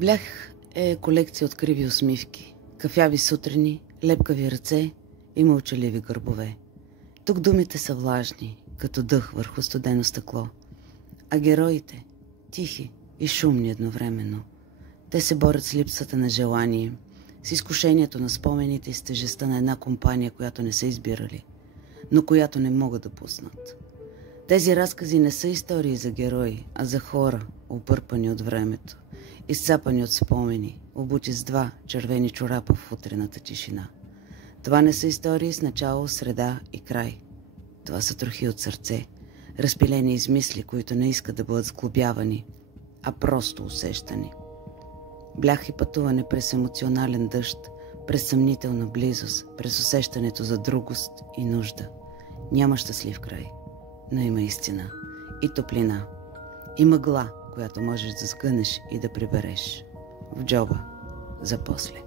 Блях е колекция от криви усмивки, кафяви сутрини, лепкави ръце и мълчаливи гърбове. Тук думите са влажни, като дъх върху студено стъкло, а героите – тихи и шумни едновременно. Те се борят с липсата на желание, с изкушението на спомените и с тежестта на една компания, която не са избирали, но която не могат да пуснат. Тези разкази не са истории за герои, а за хора, обърпани от времето, изцапани от спомени, обути с два червени чорапа в утрената тишина. Това не са истории с начало, среда и край. Това са трохи от сърце, разпилени измисли, които не искат да бъдат сглобявани, а просто усещани. Блях и пътуване през емоционален дъжд, през съмнителна близост, през усещането за другост и нужда. Няма щастлив край, но има истина и топлина, и мъгла, която можеш да сгънеш и да прибереш в джоба за после.